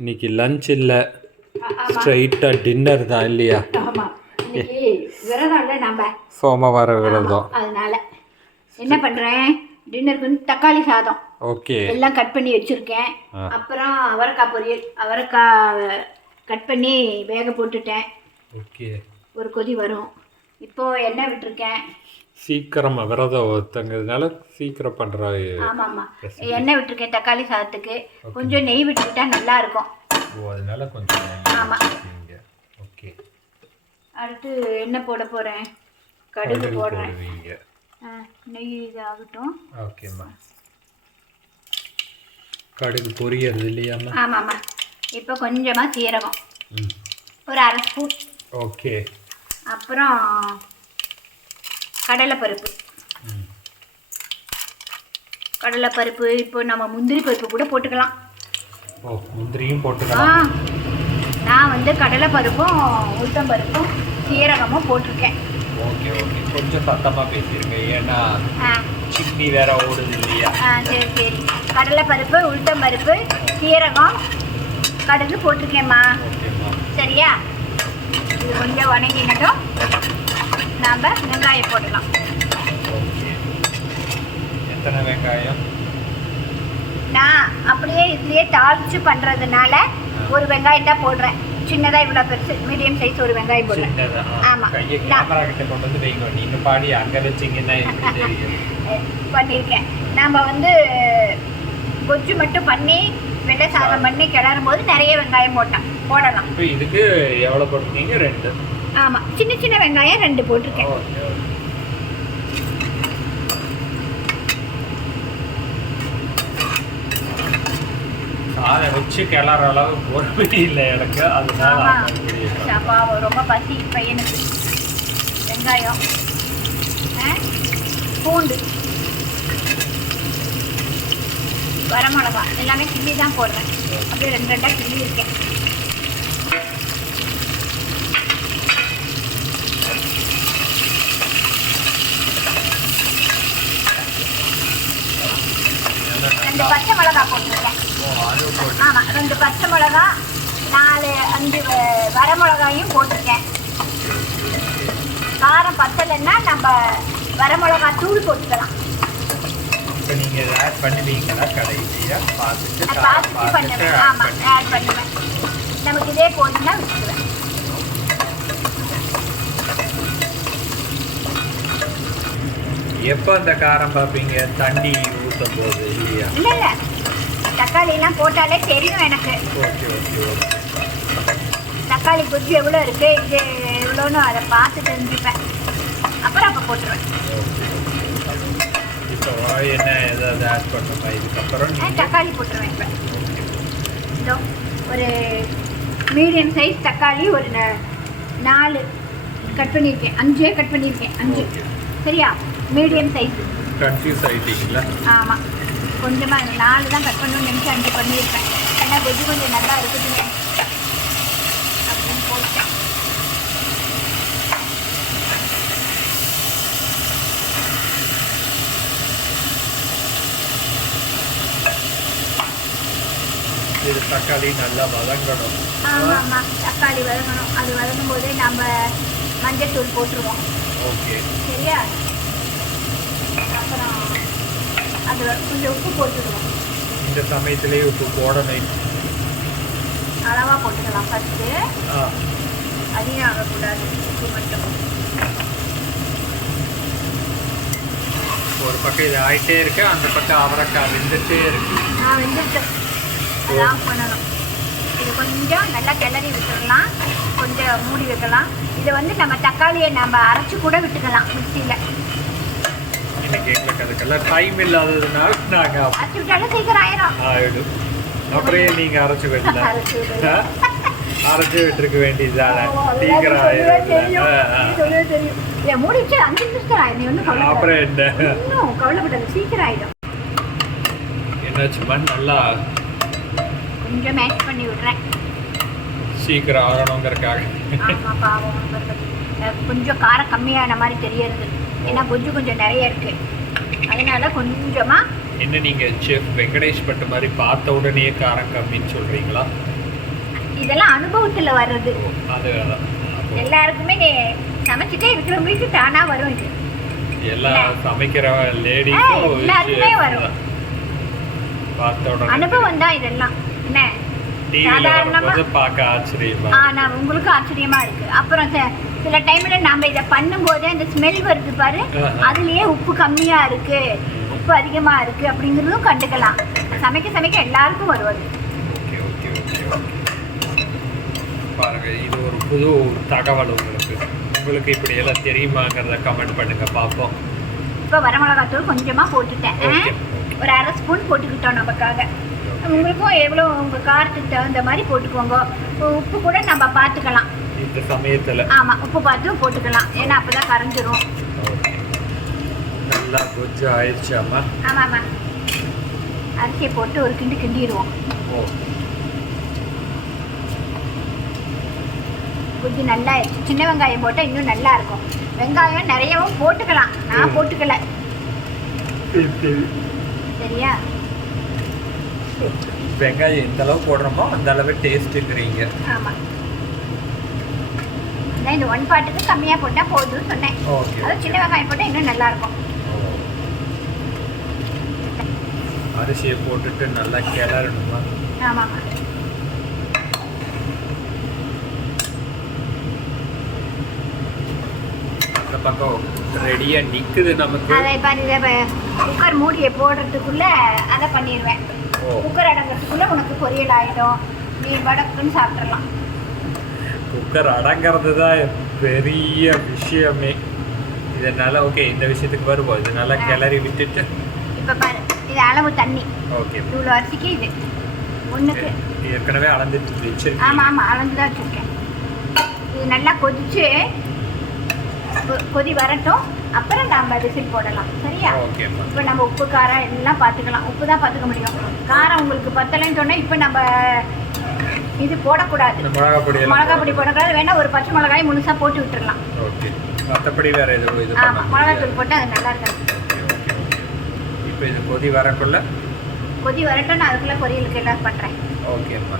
இன்னைக்கு லஞ்ச் இல்லை, ஸ்ட்ரைட்டாக டின்னர் தான் இல்லையா? விரதம் இல்லை, நம்ம சோமவார விரதம். அதனால என்ன பண்ணுறேன், டின்னருக்கு வந்து தக்காளி சாதம் ஓகே எல்லாம் கட் பண்ணி வச்சுருக்கேன். அப்புறம் அவரைக்காய் பொரியல், அவரைக்காய் கட் பண்ணி வேக போட்டுட்டேன். ஓகே, ஒரு கொதி வரும். இப்போது எண்ணெய் விட்டுருக்கேன். சீக்கிரமாக விரதம் ஒருத்தங்கிறதுனால சீக்கிரம் பண்ணுற. ஆமாம் ஆமாம், எண்ணெய் விட்டுருக்கேன் தக்காளி சாதத்துக்கு. கொஞ்சம் நெய் விட்டுக்கிட்டா நல்லா இருக்கும். ஓ, அதனால கொஞ்சம். ஆமாம். ஓகே, அடுத்து எண்ணெய் போட போகிறேன், கடுகு போடுறேன். நெய் இதாகட்டும். ஓகேம்மா, கடுகு பொரியறது இல்லையாம்மா? ஆமாம் ஆமாம். இப்போ கொஞ்சமாக சீரகம், ஒரு அரை ஸ்பூன். ஓகே, அப்புறம் கடலைப்பருப்பு. கடலைப்பருப்பு இப்போ நம்ம முந்திரி பருப்பு கூட போட்டுக்கலாம். ஓ, முந்திரியும் போட்டுக்கலாம். நான் வந்து கடலைப்பருப்பும் உளுத்தம் பருப்பும் சீரகமும் போட்டிருக்கேன். ஓகே ஓகே, கொஞ்சம் சத்தமாக பேசிடுங்க, ஏன்னா சிட்னி வேற ஓடுது இல்லையா? சரி சரி, கடலைப்பருப்பு உளுத்தம் பருப்பு சீரகம் கடுகு போட்டிருக்கேம்மா. சரியா? இது கொஞ்சம் வணங்கினதும் நாம் வெங்காயம் போடலாம். ஓகே, எத்தனை வெங்காயம்? நான் அப்படியே இதுலேயே தாளித்து பண்ணுறதுனால ஒரு வெங்காயம் தான் போடுறேன். சின்னதாக இவ்வளோ பெருசு, மீடியம் சைஸ் ஒரு வெங்காயம் போடுறேன். ஆமாம், கேமரா கிட்ட கொண்டு வந்து வைங்க, நீங்கள் பாடி அங்கே வச்சிங்கன்னா பண்ணியிருக்கேன். நம்ம வந்து கொஜ்ஜு மட்டும் பண்ணி வெள்ளை சாதம் பண்ணி கிளறும் போது நிறைய வெங்காயம் போடலாம். இப்போ இதுக்கு எவ்வளோ போட்டுருக்கீங்க? 2. ஆமாம், சின்ன சின்ன வெங்காயம் 2 போட்டிருக்கேன். அதை வச்சு கிளற அளவு பொறுமை இல்லை எனக்கு, அதனால ரொம்ப பசி பையனுக்கு. வெங்காயம், பூண்டு, வரமிளகா எல்லாமே கிள்ளி தான் போடுறேன். அப்படியே 2 கிள்ளி இருக்கேன். ரெண்டு பச்சை மிளகா போட்டிருக்கேன். ஆமாம், 2 பச்சை மிளகா, 4-5 வரமிளகாயும் போட்டிருக்கேன். காரம் பத்தலைன்னா நம்ம வரமிளகா தூள் போட்டுக்கலாம். இப்போ நீங்கள் இதை ஆட் பண்ணுவீங்களா கடைசியாக? பார்த்துட்டு பண்ணுவேன். ஆமாம், ஆட் பண்ணுவேன். நமக்கு இதே போதுன்னா விட்டுக்குவேன். எப்போ அந்த காரம் பார்ப்பீங்க? தண்ணி ஊற்றும் போது இல்லையா? இல்லை இல்லை, தக்காளிலாம் போட்டாலே தெரியும் எனக்கு. ஓகே ஓகே ஓகே, தக்காளி கொஜ்ஜு எவ்வளோ இருக்குது, இது எவ்வளோன்னு அதை பார்த்து தெரிஞ்சுப்பேன். அப்புறம் அப்போ போட்டுருவேன். இப்போ என்ன ஏதாவது ஆட் பண்ணுமா இதுக்கப்புறம்? தக்காளி போட்டுருவேன். இப்போ இதோ ஒரு மீடியம் சைஸ் தக்காளி ஒரு 4 கட் பண்ணியிருக்கேன். 5 கட் பண்ணியிருக்கேன். 5 சரியா? Medium size. கன்ஃபியூஸ் ஆகிட்டீங்களா? ஆமாம், கொஞ்சமாக 4 தான் கட் பண்ணணும்னு நினச்சி 5 பண்ணியிருக்கேன். ஏன்னா கொஜ்ஜு கொஞ்சம் நல்லா இருக்குதுங்க அப்படின்னு போட்டேன். இது தக்காளி நல்லா வதங்கணும். ஆமாம் ஆமாம், தக்காளி வதங்கணும். அது வதங்கும் போதே நம்ம மஞ்சள் தூள் போட்டுருவோம். ஓகே, சரியா? அப்புறம் அது கொஞ்சம் உப்பு போட்டுடுவோம். இந்த சமயத்துலேயே உப்பு போடணும், அளவாக போட்டுக்கலாம். ஃபஸ்ட்டு அதிகம் ஆகக்கூடாது, உப்பு மட்டும். ஒரு பக்கம் இது ஆகிட்டே இருக்கு, அந்த பக்கம் அவரைக்காய் வெந்துட்டே இருக்கு. வெந்துட்டு அது ஆஃப் பண்ணணும். இது கொஞ்சம் நல்லா கிளறி விட்டுடலாம், கொஞ்சம் மூடி வைக்கலாம். இதை வந்து நம்ம தக்காளியை நம்ம அரைச்சி கூட விட்டுக்கலாம் மிக்சியில். இன்னைக்கு எங்களுக்கு அதுக்கெல்லாம் டைம் இல்லாததுனால நாங்கள் அரைச்சி விட்டாலும் சீக்கிரம் ஆயிடும். அப்புறம் நீங்கள் அரைச்சி விடல, அரைச்சி விட்டுருக்க வேண்டியதுதானே, சீக்கிரம் ஆயிடும். தெரியும், மூடி வச்சு 5 நிமிஷம் ஆயிடும். வந்து அப்புறம் என்ன, இன்னும் கவலைப்படாது, சீக்கிரம் ஆயிடும். என்னாச்சுமா? நல்லா கொஞ்சம் மேஷ் பண்ணி விடுறேன், சீக்கிரம் ஆகணுங்கிறதுக்காக. ஆமாம், பாவம் கொஞ்சம் காரம் கம்மியான மாதிரி தெரியறது. ஏன்னா கொஜ்ஜு கொஞ்சம் நிறைய இருக்குது, அதனால கொஞ்சமாக என்ன நீங்கள் செஃப் வெங்கடேஷ் பட்டு மாதிரி பார்த்த உடனே காரம் கம்மின்னு சொல்கிறீங்களா? இதெல்லாம் அனுபவத்தில் வர்றது. அது எல்லாருக்குமே சமைச்சிட்டே இருக்கிறவங்களுக்கு தானா வரும். இது எல்லாம் சமைக்கிற லேடிஸும் எல்லாருக்குமே வரும். பார்த்த உடனே அனுபவம் தான் இதெல்லாம். என்ன பார்க்க ஆச்சரியமா? நான் உங்களுக்கு ஆச்சரியமா இருக்கு. அப்புறம் சில டைம்ல நாம இதை பண்ணும்போது அந்த ஸ்மெல் வருது பாரு, அதுலயே உப்பு கம்மியா இருக்கு, உப்பு அதிகமா இருக்கு அப்படிங்கிறதும் கண்டுக்கலாம். சமைக்க சமைக்க எல்லாருக்கும் வருவது. பாருங்க, இது ஒரு புது தகவல் உங்களுக்கு. உங்களுக்கு இப்படி எல்லாம் தெரியுமாங்கிறத கமெண்ட் பண்ணுங்க பார்ப்போம். இப்போ வரமிளகாத்தூள் கொஞ்சமா போட்டுட்டேன். ஒரு 1/2 ஸ்பூன் போட்டுக்கிட்டோம் நமக்காக. உங்களுக்கும் எவ்வளோ உங்கள் காரத்துக்கு தகுந்த மாதிரி போட்டுக்கோங்க. உப்பு கூட நம்ம பார்த்துக்கலாம் இந்த சமயத்தில். ஆமாம், உப்பு பார்த்து போட்டுக்கலாம், ஏன்னா அப்போ தான் கரைஞ்சிரும். நல்லா கொஞ்சம் ஆயிடுச்சாமா? ஆமாம்மா, அரிசியை போட்டு ஒரு கிண்டிடுவோம். கொஞ்சம் நல்லா ஆயிடுச்சு. சின்ன வெங்காயம் போட்டால் இன்னும் நல்லா இருக்கும். வெங்காயம் நிறையவும் போட்டுக்கலாம், நான் போட்டுக்கல. சரியா? வெங்காயம் எந்த அளவு போடுறோமோ அந்த அளவு டேஸ்ட்டுங்கிறீங்க. ஆமாம், இந்த 1 பாட்டுக்கு கம்மியாக போட்டால் போதும்னு சொன்னேன். அது சின்ன வெங்காயம் போட்டால் இன்னும் நல்லா இருக்கும். அரிசியை போட்டுட்டு நல்லா கிளறணுமா? ஆமாம்மா. அந்த பக்கம் ரெடியாக நிற்குது நமக்கு. அதை பாரு, குக்கர் மூடியை போடுறதுக்குள்ளே அதை பண்ணிடுவேன். குக்கர் அடங்கிறதுக்குள்ளே உனக்கு பொரியல் ஆகிடும், நீ வடக்குன்னு சாப்பிட்றலாம். குக்கர் அடங்கிறது தான் பெரிய விஷயமே. இதனால ஓகே, இந்த விஷயத்துக்கு வருவோம். இது நல்லா கிளறி விட்டுட்டு இப்போ பாரு, இது அளவு தண்ணி. ஓகே, இவ்வளோ அரிசிக்கு இது ஒன்றுக்கு ஏற்கனவே அளந்துட்டு வச்சிருக்கேன். ஆமாம், அளந்து தான் வச்சுருக்கேன். இது நல்லா கொதிச்சு கொதி வரட்டும், அப்புறம் நம்ம விசில் போடலாம். சரியா? இப்போ நம்ம உப்பு காரம் எல்லாம் பார்த்துக்கலாம். உப்பு தான் பார்த்துக்க முடியும். காரம் உங்களுக்கு பத்தலைன்னு சொன்னால் இப்போ நம்ம இது போடக்கூடாது, மிளகா பொடி போடக்கூடாது. வேணா ஒரு பச்சை மிளகாய் முழுசாக போட்டு விட்டுடலாம். மற்றபடி வேற எதுவும் இது? ஆமாம், மிளகாத்தூள் போட்டு அது நல்லா இருக்காது. இப்போ இது கொதி வரட்டும், நான் அதுக்குள்ளே பொரியலுக்கு எல்லாம் பண்ணுறேன். ஓகேம்மா.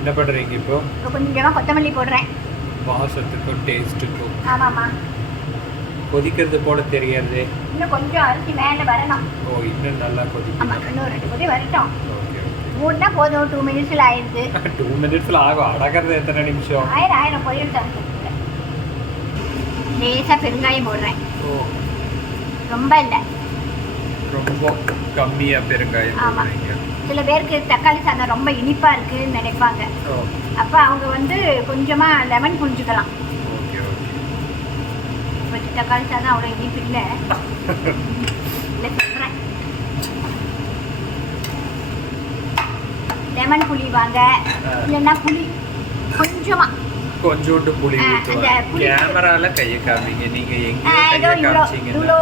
என்ன பண்ணுறீங்க இப்போ? கொஞ்சமாக கொத்தமல்லி போடுறேன், வாசத்துக்கும் டேஸ்ட்டுக்கும். ஆமாம்மா. கொதிக்கிறது போல தெரியாது, இன்னும் கொஞ்சம் அரிசி மேலே வரணும். இன்னும் நல்லா கொதிக்கும். ஆமாம், இன்னும் 2 கொதி வரட்டும். மூணுனா போதும், 2 மினிட்ஸில் ஆயிடுது. 2 மினிட்ஸில் ஆகும். அடக்கிறது எத்தனை நிமிஷம்? ஆயிரம் பொரியல் தரது. லேசாக பெருங்காயம் போடுறேன், ரொம்ப இல்லை, ரொம்ப கம்மியாக பெருங்காயம். ஆமாம். சில பேருக்கு தக்காளி சாதம் ரொம்ப இனிப்பாக இருக்குன்னு நினைப்பாங்க. அப்போ அவங்க கொஞ்சமாக லெமன் புரிஞ்சுக்கலாம். கொஞ்சம் தக்காளி சாதம் அவ்வளோ இனிப்பு இல்லை சொல்கிறேன். லெமன் புளி வாங்க, இல்லைன்னா புளி கொஞ்சோண்டு புளி. கேமரால கையை காமிங்க, நீங்க எங்க இவ்வளோ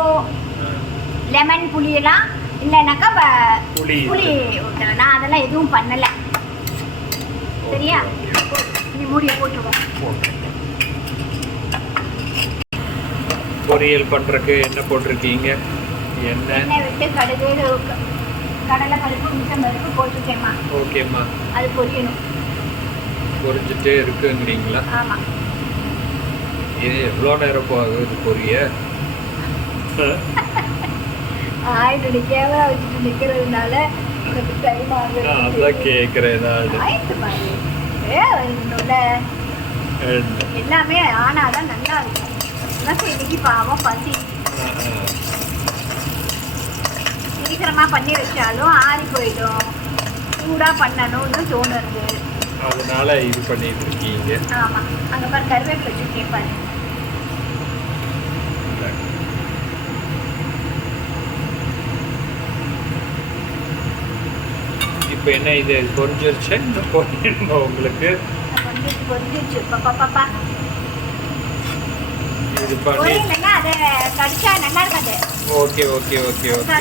லெமன் புளியெல்லாம் இல்லைனாக்கா புளி ஊற்றலாம். நான் அதெல்லாம் எதுவும் பண்ணலை. சரியா? நீ மூடியை போட்டுருவோம். பொரியல் பண்ணுறதுக்கு என்ன போட்டிருக்கீங்க? எண்ணெய் விட்டு கடுகு, கடலை பருப்பு, மிச்சம் பருப்பு போட்டுருக்கேம்மா. ஓகேம்மா. அது பொரியணும். பொரிஞ்சிட்டே இருக்குங்கிறீங்களா? ஆமாம். இது எவ்வளோ நேரம் போகுது பொரிய? ஆயிட்டு கேமரா வச்சுட்டு நிற்கிறதுனால எனக்கு டைம் ஆகுது. அதான் கேட்குறேன் நான். ஆயிட்டு பாரு, எல்லாமே ஆனாதான் நல்லா இருக்கும். இன்னைக்கு பாவம் பசி, சீக்கிரமாக பண்ணி வச்சாலும் ஆறி போயிடும். சூடாக பண்ணணும்னு தோணுது, அதனால இது பண்ணிட்டு இருக்கீங்க. ஆமாம். அங்கே பாரு, கருவேப்பிலை வச்சு கேட்பாரு. இப்போ என்ன இது பொரிஞ்சிருச்சு? இந்த பொரியணுமா உங்களுக்கு? பொரிஞ்சிருச்சு. பாப்பா இது பண்ணி அதை கடிச்சா நல்லா இருக்காது. Okay okay okay okay.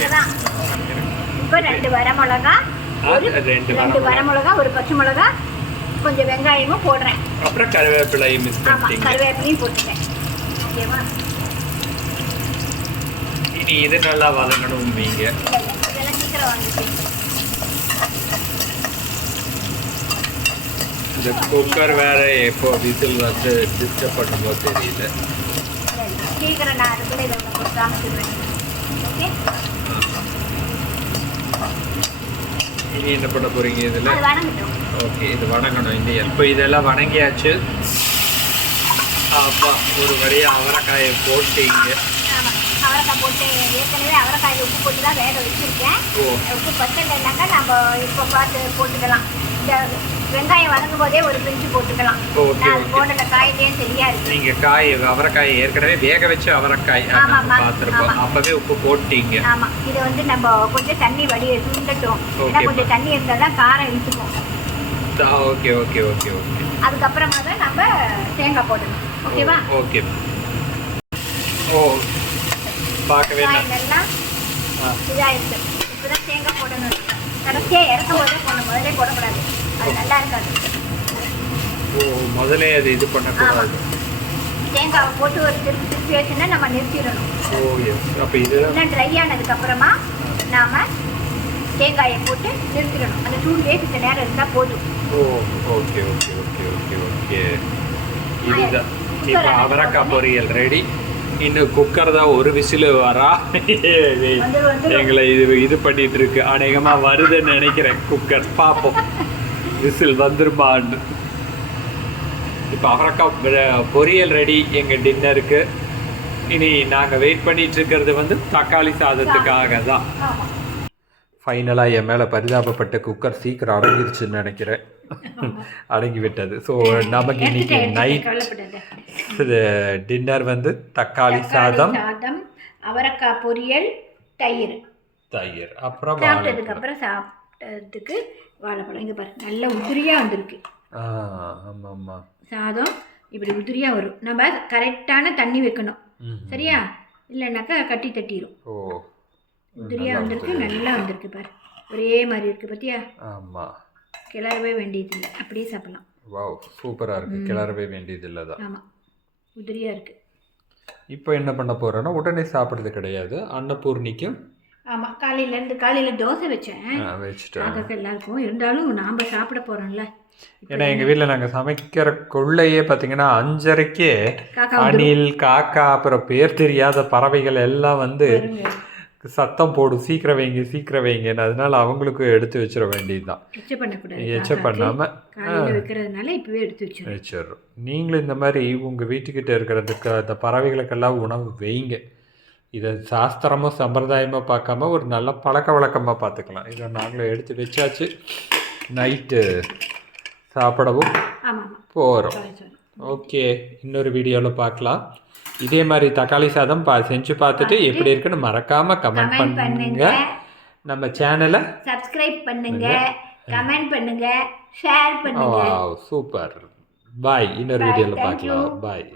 இப்போ 2 வரமிளகா, 2 வரமிளகா, ஒரு பச்சை மிளகா, கொஞ்சம் வெங்காயமும் போடுறேன். அப்புறம் கருவேப்பிலையும் மிக்ஸ் பண்ணிட்டீங்க. கருவேப்பிலையும் போட்டுட்டேன். ஓகேவா? இனி இது நல்லா வதங்கணும் நீங்க. இதெல்லாம் சீக்கிரம் வந்துச்சு. இந்த குக்கர் வேற எப்போ விசில் வந்து டிஸ்டர்ப் பண்ணும்போது தெரியல. சீக்கிரம் நான் அதுக்குள்ளே இதை ஒன்று காமிச்சிடுவேன். ஓகே, இனி என்ன பண்ண போறீங்க இதில்? அது வணங்கட்டும். ஓகே, இது வணங்கணும். இந்த இப்போ இதெல்லாம் வணங்கியாச்சு. அப்பா ஒரு வழியாக அவரைக்காயை போட்டீங்க. ஆமாம், அவரைக்காய் போட்டு ஏற்கனவே அவரைக்காயில் உப்பு போட்டு தான் வேக வச்சுருக்கேன். உப்பு பத்தலைன்னாக்கா நம்ம இப்போ பார்த்து போட்டுக்கலாம். இந்த வெங்காயம் வதங்கும் போதே ஒரு பிஞ்சு போட்டுக்கலாம். நான் அது போடல, காயிலே சரியா இருக்கு. நீங்கள் காய் அவரைக்காய் ஏற்கனவே வேக வச்சு அவரைக்காய் பார்த்துருக்கோம், அப்போவே உப்பு போட்டீங்க. ஆமாம், இது வந்து நம்ம கொஞ்சம் தண்ணி வடிய சுண்டட்டும். ஏன்னா கொஞ்சம் தண்ணி இருந்தால் தான் காரம் இழுத்துக்கும். Okay okay okay okay. அதுக்கப்புறமா தான் நம்ம தேங்காய் போடணும். ஓகேவா? ஓகே. ஓ, பார்க்கவே நல்லா இதாகிருக்கு. இப்போ தான் தேங்காய் போடணும். கடைசியாக இறக்கும் போதே போடணும், முதலே போடக்கூடாது, அது நல்லா இருக்காது. ஓ, முதலே அது இது பண்ணக்கூடாது. தேங்காவை போட்டு ஒரு திருப்பி வச்சுன்னா நம்ம நிறுத்திடணும். ஓ எஸ். அப்போ இதெல்லாம் ட்ரை ஆனதுக்கப்புறமா நாம் தேங்காயை போட்டு நிறுத்திடணும். அந்த சூடுலேயே கொஞ்சம் நேரம் இருந்தால் போதும். Oh okay okay okay okay okay. இதுதான் இப்போ அவரைக்காய் பொரியல் ரெடி. இன்னும் குக்கர் தான் ஒரு விசில் வரா. எங்களை இது பண்ணிட்டு இருக்கு. அநேகமாக வருதுன்னு நினைக்கிறேன் குக்கர். பார்ப்போம் விசில் வந்துருமான்னு. இப்போ அவரைக்காய் பொரியல் ரெடி எங்கள் டின்னருக்கு. இனி நாங்கள் வெயிட் பண்ணிட்டு இருக்கிறது வந்து தக்காளி சாதத்துக்காக தான். ஃபைனலாக என் மேலே பரிதாபப்பட்ட குக்கர் சீக்கிரம் அடங்கிருச்சுன்னு நினைக்கிறேன். அடங்கி விட்டது. ஸோ நமக்கு இன்னைக்கு நைட் டின்னர் வந்து தக்காளி சாதம், அவரைக்காய் பொரியல், தயிர், அப்புறம் சாப்பிட்டதுக்கு வாழைப்பழம். இங்கே பாரு, நல்ல உதிரியாக வந்திருக்கு. ஆமாம் ஆமாம், சாதம் இப்படி உதிரியாக வரும். நம்ம கரெக்டான தண்ணி வைக்கணும், சரியா? இல்லைன்னாக்கா கட்டி தட்டிடும். ஓ, உதிரியாக வந்திருக்கு, நல்லா வந்திருக்கு பாரு, ஒரே மாதிரி இருக்குது பார்த்தியா? ஆமாம், கிளறவே வேண்டியதில்லை, அப்படியே சாப்பிடலாம். வாவ், சூப்பராக இருக்குது. கிளறவே வேண்டியதில்லை தான். ஆமாம், உதிரியாக இருக்குது. இப்போ என்ன பண்ண போகிறோன்னா உடனே சாப்பிட்றது கிடையாது. அன்னபூர்ணிக்கும் ஆமாம், காலையில் தோசை வச்சுட்டேன் எல்லாருக்கும். இருந்தாலும் நாம் சாப்பிட போகிறோம்ல. ஏன்னா எங்கள் வீட்டில் நாங்கள் சமைக்கிறக்குள்ளேயே பார்த்தீங்கன்னா 5:30க்கே அணில், காக்கா, அப்புறம் பேர் தெரியாத பறவைகள் எல்லாம் வந்து சத்தம் போடும், சீக்கிரம் வைங்கன்னு. அதனால அவங்களுக்கு எடுத்து வச்சிட வேண்டியதுதான். எச்ச பண்ணாமல் இப்பவே எடுத்து வச்சிடறோம். நீங்களும் இந்த மாதிரி உங்கள் வீட்டுக்கிட்ட இருக்கிறதுக்கு அந்த பறவைகளுக்கெல்லாம் உணவு வைங்க. இதை சாஸ்திரமோ சம்பிரதாயமோ பார்க்காம ஒரு நல்ல பழக்க வழக்கமாக பார்த்துக்கலாம். இதை நாங்களும் எடுத்து வச்சாச்சு. நைட்டு சாப்பிடவும் போகிறோம். ஓகே, இன்னொரு வீடியோவில் பார்க்கலாம். இதே மாதிரி தக்காளி சாதம் செஞ்சு பார்த்துட்டு எப்படி இருக்குன்னு மறக்காமல் கமெண்ட் பண்ணுங்க. நம்ம சேனலை சப்ஸ்கிரைப் பண்ணுங்க, கமெண்ட் பண்ணுங்க, ஷேர் பண்ணுங்க. சூப்பர். பாய். இன்னொரு வீடியோவில் பார்க்கலாம். பாய்.